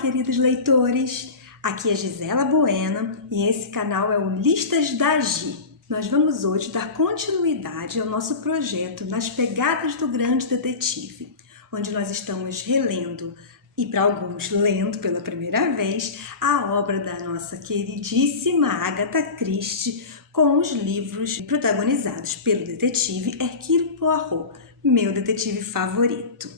queridos leitores! Aqui é Gisela Bueno e esse canal é o Listas da Gi. Nós vamos hoje dar continuidade ao nosso projeto Nas Pegadas do Grande Detetive, onde nós estamos relendo e, para alguns, lendo pela primeira vez, a obra da nossa queridíssima Agatha Christie com os livros protagonizados pelo detetive Hercule Poirot, meu detetive favorito.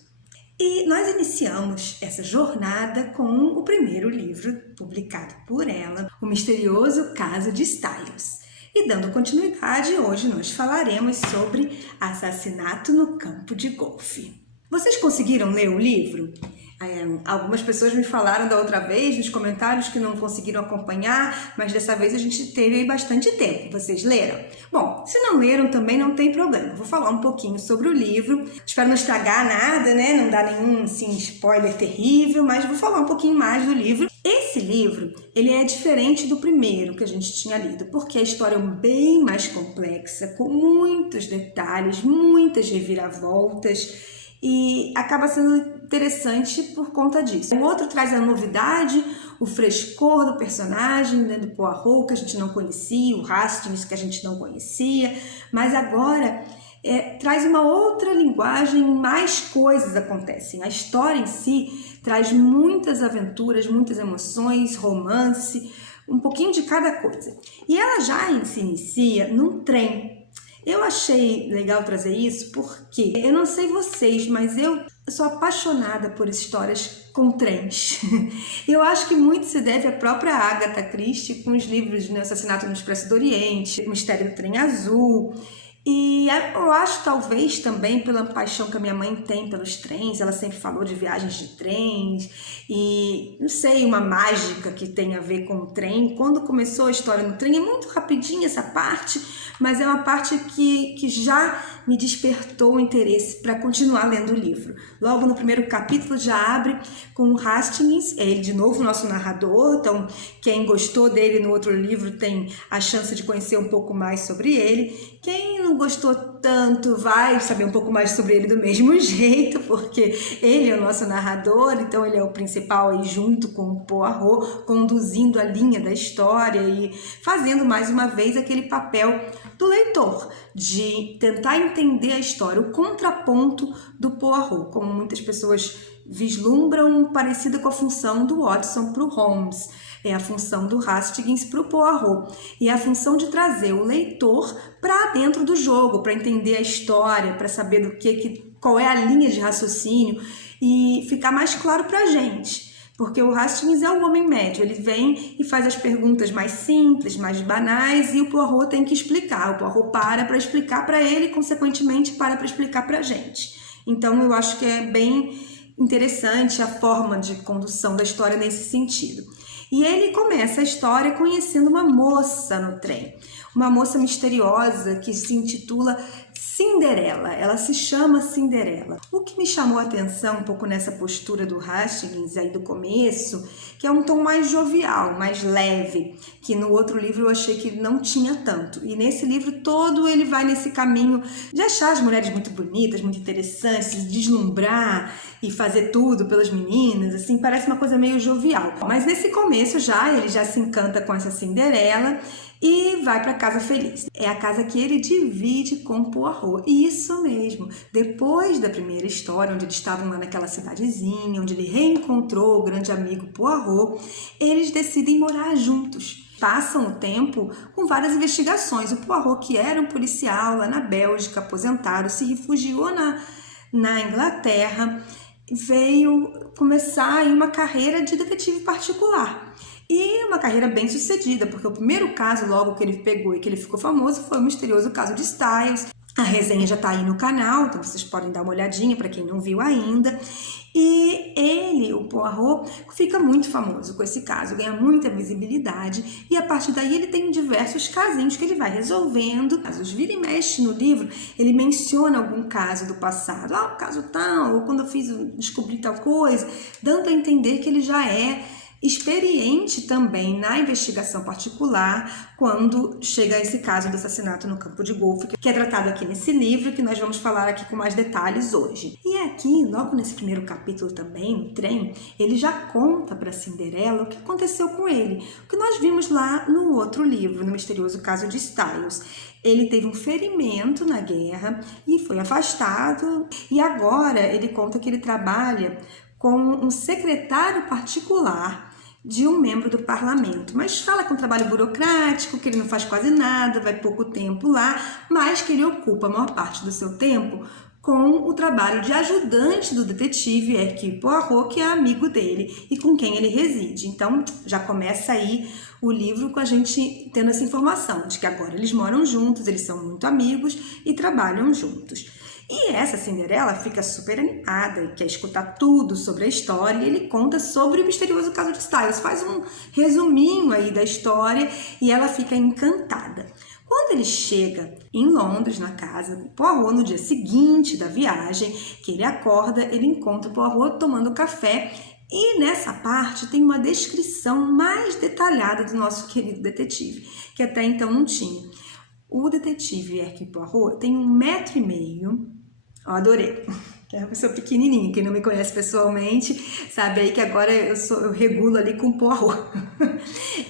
E nós iniciamos essa jornada com o primeiro livro publicado por ela, O Misterioso Caso de Styles. E dando continuidade, hoje nós falaremos sobre Assassinato no Campo de Golfe. Vocês conseguiram ler o livro? Algumas pessoas me falaram da outra vez nos comentários que não conseguiram acompanhar, mas dessa vez a gente teve aí bastante tempo. Vocês leram? Bom, se não leram também não tem problema. Vou falar um pouquinho sobre o livro. Espero não estragar nada, né? Não dar nenhum spoiler terrível, mas vou falar um pouquinho mais do livro. Esse livro, ele é diferente do primeiro que a gente tinha lido, porque a história é bem mais complexa, com muitos detalhes, muitas reviravoltas, e acaba sendo interessante por conta disso. O outro traz a novidade, o frescor do personagem, né, do Poirot, que a gente não conhecia, o Hastings, que a gente não conhecia, mas agora traz uma outra linguagem, mais coisas acontecem. A história em si traz muitas aventuras, muitas emoções, romance, um pouquinho de cada coisa. E ela já se inicia num trem. Eu achei legal trazer isso porque, eu não sei vocês, mas eu sou apaixonada por histórias com trens. Eu acho que muito se deve à própria Agatha Christie com os livros de Assassinato no Expresso do Oriente, O Mistério do Trem Azul. E eu acho talvez também pela paixão que a minha mãe tem pelos trens, ela sempre falou de viagens de trens e não sei, uma mágica que tem a ver com o trem. Quando começou a história no trem, é muito rapidinho essa parte, mas é uma parte que já me despertou o interesse para continuar lendo o livro. Logo no primeiro capítulo já abre com o Hastings, ele de novo o nosso narrador, então quem gostou dele no outro livro tem a chance de conhecer um pouco mais sobre ele. Quem não gostou tanto vai saber um pouco mais sobre ele do mesmo jeito, porque ele é o nosso narrador, então ele é o principal aí junto com o Poirot, conduzindo a linha da história e fazendo mais uma vez aquele papel do leitor, de tentar entender a história, o contraponto do Poirot, como muitas pessoas vislumbram, parecida com a função do Watson para o Holmes. É a função do Hastings para o Poirot. E é a função de trazer o leitor para dentro do jogo, para entender a história, para saber qual é a linha de raciocínio e ficar mais claro para a gente. Porque o Hastings é o homem médio, ele vem e faz as perguntas mais simples, mais banais, e o Poirot tem que explicar. O Poirot para explicar para ele e, consequentemente, para explicar para a gente. Então, eu acho que é bem interessante a forma de condução da história nesse sentido. E ele começa a história conhecendo uma moça no trem, uma moça misteriosa que se intitula Cinderela, ela se chama Cinderela. O que me chamou a atenção um pouco nessa postura do Hastings aí do começo, que é um tom mais jovial, mais leve, que no outro livro eu achei que não tinha tanto. E nesse livro todo ele vai nesse caminho de achar as mulheres muito bonitas, muito interessantes, deslumbrar e fazer tudo pelas meninas, assim, parece uma coisa meio jovial. Mas nesse começo ele já se encanta com essa Cinderela e vai para Casa Feliz. É a casa que ele divide com Poirot. Isso mesmo. Depois da primeira história, onde eles estavam lá naquela cidadezinha, onde ele reencontrou o grande amigo Poirot, eles decidem morar juntos. Passam o tempo com várias investigações. O Poirot, que era um policial lá na Bélgica, aposentado, se refugiou na Inglaterra, veio começar aí uma carreira de detetive particular. E uma carreira bem sucedida, porque o primeiro caso logo que ele pegou e que ele ficou famoso foi o misterioso caso de Styles. A resenha já está aí no canal, então vocês podem dar uma olhadinha para quem não viu ainda. E ele, o Poirot, fica muito famoso com esse caso, ganha muita visibilidade e a partir daí ele tem diversos casinhos que ele vai resolvendo. Casos vira e mexe no livro, ele menciona algum caso do passado, o caso tal, ou quando eu descobri tal coisa, dando a entender que ele já é experiente também na investigação particular quando chega a esse caso do assassinato no campo de golfe, que é tratado aqui nesse livro, que nós vamos falar aqui com mais detalhes hoje. E aqui, logo nesse primeiro capítulo também, no trem, ele já conta para Cinderela o que aconteceu com ele, o que nós vimos lá no outro livro, no misterioso caso de Styles. Ele teve um ferimento na guerra e foi afastado, e agora ele conta que ele trabalha como um secretário particular de um membro do parlamento, mas fala que é um trabalho burocrático, que ele não faz quase nada, vai pouco tempo lá, mas que ele ocupa a maior parte do seu tempo com o trabalho de ajudante do detetive Hercule Poirot, que é amigo dele e com quem ele reside. Então, já começa aí o livro com a gente tendo essa informação de que agora eles moram juntos, eles são muito amigos e trabalham juntos. E essa Cinderela fica super animada e quer escutar tudo sobre a história, e ele conta sobre o misterioso caso de Styles, faz um resuminho aí da história e ela fica encantada. Quando ele chega em Londres, na casa do Poirot, no dia seguinte da viagem, que ele acorda, ele encontra o Poirot tomando café, e nessa parte tem uma descrição mais detalhada do nosso querido detetive, que até então não tinha. O detetive Hercule Poirot tem 1,5 m. Eu adorei. É uma pessoa pequenininha, quem não me conhece pessoalmente sabe aí que agora eu regulo ali com Poirot.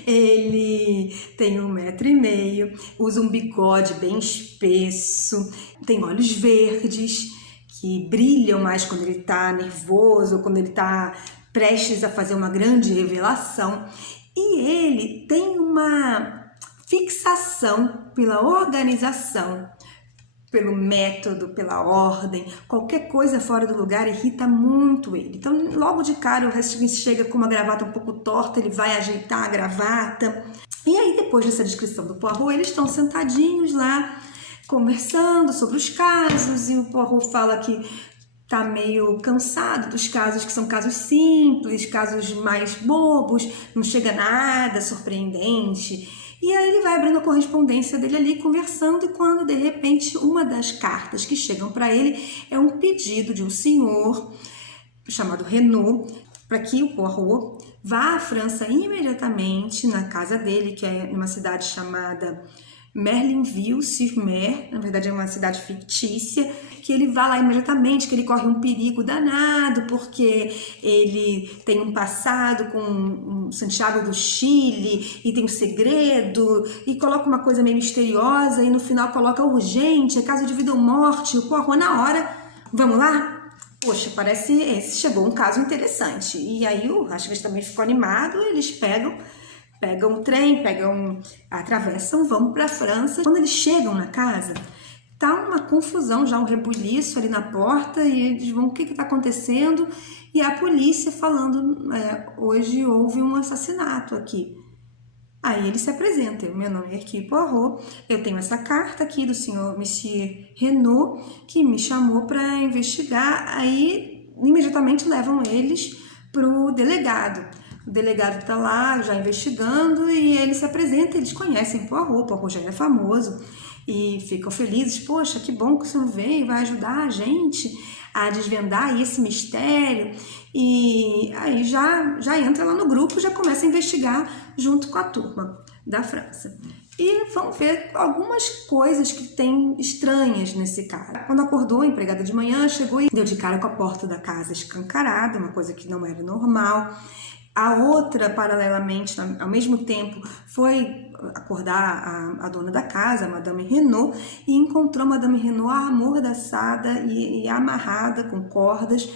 Ele tem 1,5 m, usa um bigode bem espesso, tem olhos verdes que brilham mais quando ele está nervoso, quando ele está prestes a fazer uma grande revelação. E ele tem uma fixação pela organização, pelo método, pela ordem. Qualquer coisa fora do lugar irrita muito ele. Então, logo de cara, o Hastings chega com uma gravata um pouco torta, ele vai ajeitar a gravata. E aí, depois dessa descrição do Poirot, eles estão sentadinhos lá, conversando sobre os casos, e o Poirot fala que tá meio cansado dos casos que são casos simples, casos mais bobos, não chega nada surpreendente. E aí ele vai abrindo a correspondência dele ali, conversando, e quando de repente uma das cartas que chegam para ele é um pedido de um senhor chamado Renaud para que o Poirot vá à França imediatamente, na casa dele, que é numa cidade chamada Merlinville-sur-Mer, na verdade é uma cidade fictícia, que ele vá lá imediatamente, que ele corre um perigo danado, porque ele tem um passado com Santiago do Chile, e tem um segredo, e coloca uma coisa meio misteriosa, e no final coloca urgente, é caso de vida ou morte, o Poirot na hora, vamos lá? Poxa, parece esse, chegou um caso interessante. E aí o Hastings também ficou animado, eles pegam o trem, atravessam, vão para a França. Quando eles chegam na casa, tá uma confusão, já um rebuliço ali na porta, e eles vão, o que está acontecendo? E a polícia falando, hoje houve um assassinato aqui. Aí ele se apresenta, meu nome é Hercule Poirot, eu tenho essa carta aqui do senhor Monsieur Renaud, que me chamou para investigar. Aí imediatamente levam eles para o delegado. O delegado está lá já investigando e ele se apresenta, eles conhecem Poirot já é famoso e ficam felizes. Poxa, que bom que o senhor veio, vai ajudar a gente a desvendar esse mistério. E aí já entra lá no grupo, já começa a investigar junto com a turma da França. E vamos ver algumas coisas que tem estranhas nesse cara. Quando acordou, a empregada de manhã chegou e deu de cara com a porta da casa escancarada, uma coisa que não era normal. A outra, paralelamente, ao mesmo tempo, foi acordar a dona da casa, a Madame Renaud, e encontrou a Madame Renaud amordaçada e amarrada com cordas,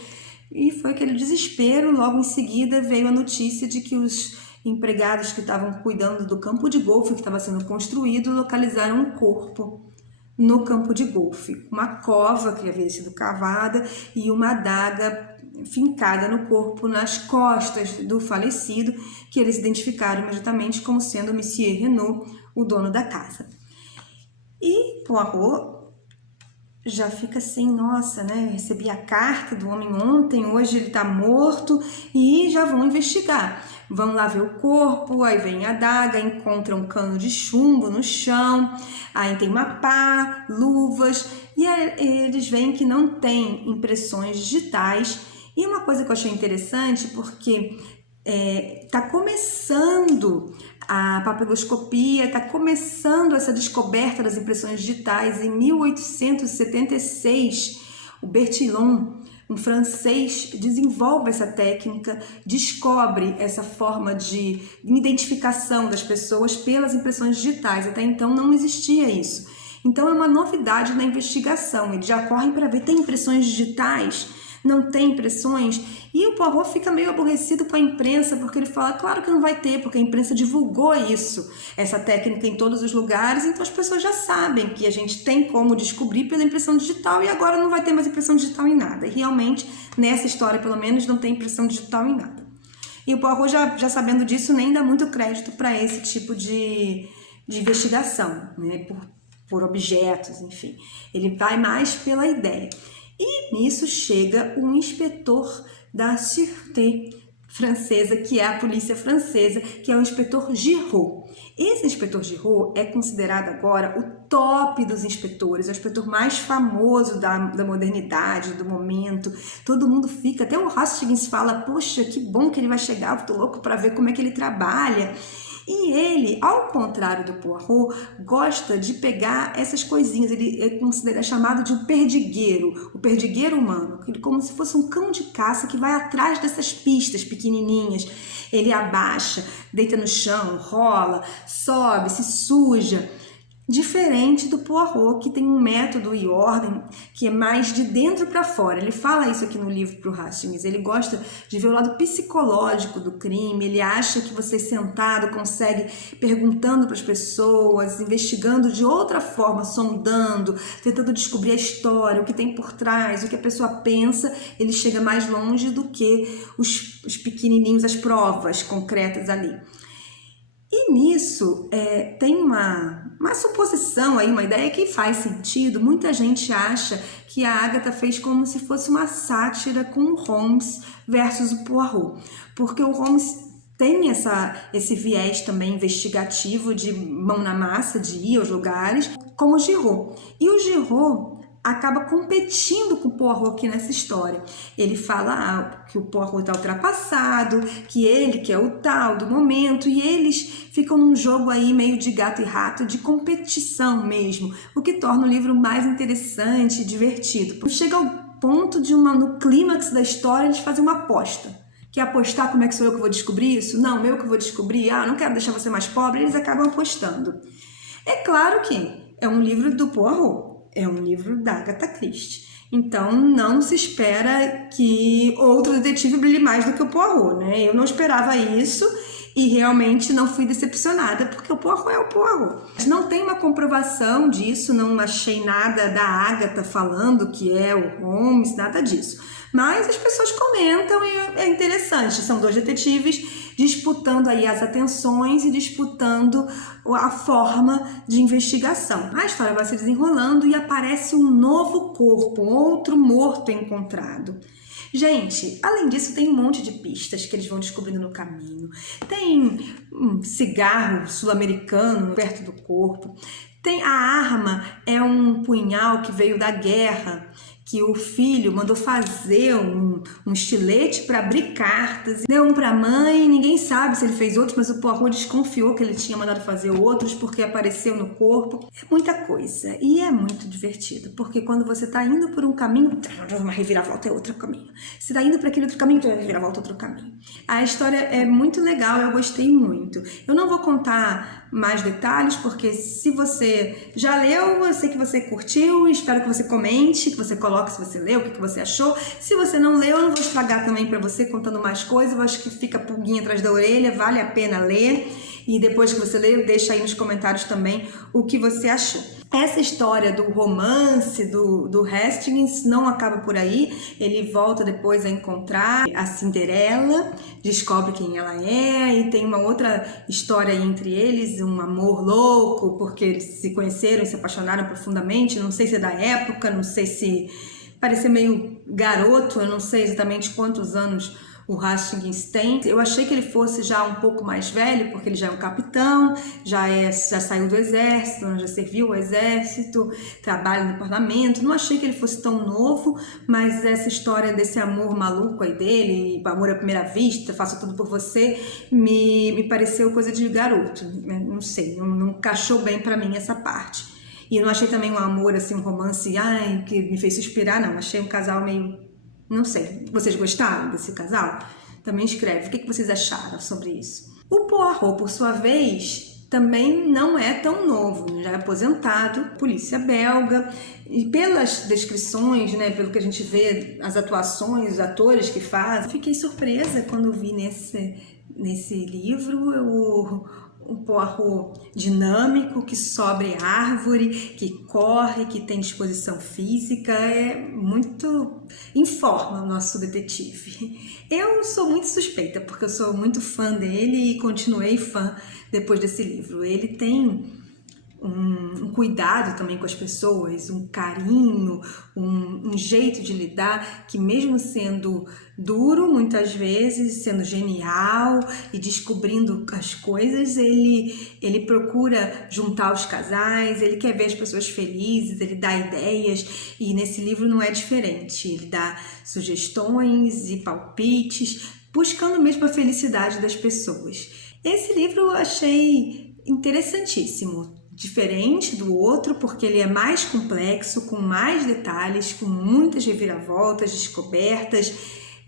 e foi aquele desespero. Logo em seguida veio a notícia de que os empregados que estavam cuidando do campo de golfe que estava sendo construído localizaram um corpo no campo de golfe, uma cova que havia sido cavada e uma adaga fincada no corpo, nas costas do falecido, que eles identificaram imediatamente como sendo Monsieur Renaud, o dono da casa. E Poirot já fica assim, nossa, né? Recebi a carta do homem ontem, hoje ele tá morto, e já vão investigar. Vão lá ver o corpo, aí vem a adaga, encontram um cano de chumbo no chão, aí tem uma pá, luvas, e aí eles veem que não tem impressões digitais. E uma coisa que eu achei interessante, porque Está começando a papiloscopia, está começando essa descoberta das impressões digitais. Em 1876, o Bertillon, um francês, desenvolve essa técnica, descobre essa forma de identificação das pessoas pelas impressões digitais. Até então não existia isso. Então é uma novidade na investigação. Eles já correm para ver, tem impressões digitais? Não tem impressões? E o Poirot fica meio aborrecido com a imprensa, porque ele fala, claro que não vai ter, porque a imprensa divulgou isso, essa técnica em todos os lugares, então as pessoas já sabem que a gente tem como descobrir pela impressão digital e agora não vai ter mais impressão digital em nada. E realmente, nessa história pelo menos, não tem impressão digital em nada. E o Poirot, já sabendo disso, nem dá muito crédito para esse tipo de investigação, né? Por objetos, enfim. Ele vai mais pela ideia. E nisso chega um inspetor da Sûreté francesa, que é a polícia francesa, que é o inspetor Giraud. Esse inspetor Giraud é considerado agora o top dos inspetores, é o inspetor mais famoso da modernidade, do momento. Todo mundo fica, até o Hastings fala, poxa, que bom que ele vai chegar, eu tô louco para ver como é que ele trabalha. E ele, ao contrário do Poirot, gosta de pegar essas coisinhas, ele é chamado de o perdigueiro humano, como se fosse um cão de caça que vai atrás dessas pistas pequenininhas. Ele abaixa, deita no chão, rola, sobe, se suja. Diferente do Poirot, que tem um método e ordem que é mais de dentro para fora. Ele fala isso aqui no livro para o Hastings. Ele gosta de ver o lado psicológico do crime. Ele acha que você sentado consegue perguntando para as pessoas, investigando de outra forma, sondando, tentando descobrir a história, o que tem por trás, o que a pessoa pensa. Ele chega mais longe do que os pequenininhos, as provas concretas ali. E nisso tem uma suposição aí, uma ideia que faz sentido. Muita gente acha que a Agatha fez como se fosse uma sátira com o Holmes versus o Poirot, porque o Holmes tem esse viés também investigativo de mão na massa, de ir aos lugares, como o Giraud. E o Giraud acaba competindo com o Poirot aqui nessa história. Ele fala que o Poirot está ultrapassado, que ele que é o tal do momento, e eles ficam num jogo aí meio de gato e rato, de competição mesmo, o que torna o livro mais interessante e divertido. Chega ao ponto de no clímax da história eles fazem uma aposta. Quer apostar como é que sou eu que vou descobrir isso? Não, eu que vou descobrir. Não quero deixar você mais pobre. Eles acabam apostando. É claro que é um livro do Poirot. É um livro da Agatha Christie. Então, não se espera que outro detetive brilhe mais do que o Poirot, né? Eu não esperava isso e realmente não fui decepcionada, porque o Poirot é o Poirot. Não tem uma comprovação disso, não achei nada da Agatha falando que é o Holmes, nada disso. Mas as pessoas comentam e é interessante. São dois detetives disputando aí as atenções e disputando a forma de investigação. A história vai se desenrolando e aparece um novo corpo, outro morto encontrado. Gente, além disso, tem um monte de pistas que eles vão descobrindo no caminho. Tem um cigarro sul-americano perto do corpo. A arma é um punhal que veio da guerra, que o filho mandou fazer um estilete para abrir cartas. Deu um para a mãe, ninguém sabe se ele fez outros, mas o Poirot desconfiou que ele tinha mandado fazer outros porque apareceu no corpo. É muita coisa e é muito divertido, porque quando você está indo por um caminho, uma reviravolta é outro caminho. Você está indo para aquele outro caminho, uma reviravolta é outro caminho. A história é muito legal, eu gostei muito. Eu não vou contar mais detalhes, porque se você já leu, eu sei que você curtiu, espero que você comente, que você coloque se você leu, o que você achou. Se você não leu, eu não vou estragar também para você contando mais coisas, eu acho que fica pulguinha atrás da orelha, vale a pena ler. E depois que você leu, deixa aí nos comentários também o que você achou. Essa história do romance do Hastings não acaba por aí. Ele volta depois a encontrar a Cinderela, descobre quem ela é e tem uma outra história entre eles, um amor louco, porque eles se conheceram e se apaixonaram profundamente. Não sei se é da época, não sei se parecia meio garoto, eu não sei exatamente quantos anos o Hastings tem. Eu achei que ele fosse já um pouco mais velho, porque ele já é um capitão, já saiu do exército, já serviu o exército, trabalha no parlamento. Não achei que ele fosse tão novo, mas essa história desse amor maluco aí dele, amor à primeira vista, faço tudo por você, me pareceu coisa de garoto. Não sei, não encaixou bem pra mim essa parte. E não achei também um amor, assim, um romance, que me fez suspirar, não. Achei um casal meio... Não sei. Vocês gostaram desse casal? Também escreve. O que vocês acharam sobre isso? O Poirot, por sua vez, também não é tão novo. Já é aposentado, polícia belga. E pelas descrições, né, pelo que a gente vê, as atuações, os atores que fazem, fiquei surpresa quando vi nesse livro um Poirot dinâmico, que sobe árvore, que corre, que tem disposição física, muito informa o nosso detetive. Eu sou muito suspeita, porque eu sou muito fã dele e continuei fã depois desse livro. Ele tem um cuidado também com as pessoas, um carinho, um jeito de lidar que, mesmo sendo duro muitas vezes, sendo genial e descobrindo as coisas, ele procura juntar os casais, ele quer ver as pessoas felizes, ele dá ideias, e nesse livro não é diferente. Ele dá sugestões e palpites, buscando mesmo a felicidade das pessoas. Esse livro eu achei interessantíssimo. Diferente do outro, porque ele é mais complexo, com mais detalhes, com muitas reviravoltas, descobertas.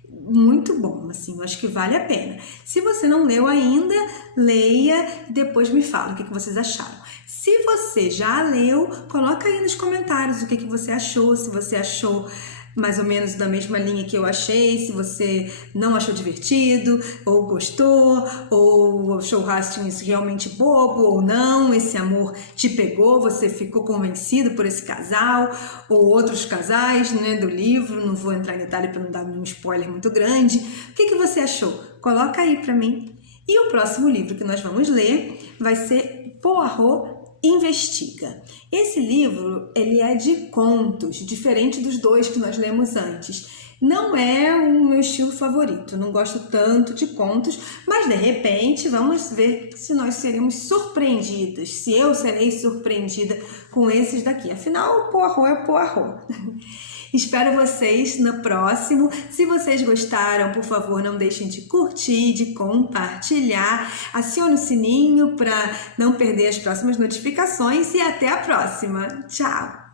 Muito bom, assim, eu acho que vale a pena. Se você não leu ainda, leia e depois me fala o que vocês acharam. Se você já leu, coloca aí nos comentários o que você achou, se você achou mais ou menos da mesma linha que eu achei, se você não achou divertido, ou gostou, ou achou o Hastings realmente bobo, ou não, esse amor te pegou, você ficou convencido por esse casal, ou outros casais, né, do livro. Não vou entrar em detalhe para não dar nenhum spoiler muito grande. O que você achou? Coloca aí para mim. E o próximo livro que nós vamos ler vai ser Poirot Investiga. Esse livro, ele é de contos, diferente dos dois que nós lemos antes. Não é o meu estilo favorito, não gosto tanto de contos, mas de repente vamos ver se nós seremos surpreendidas, se eu serei surpreendida com esses daqui. Afinal, o Poirot é o Poirot. Espero vocês no próximo. Se vocês gostaram, por favor, não deixem de curtir, de compartilhar. Acione o sininho para não perder as próximas notificações e até a próxima. Tchau!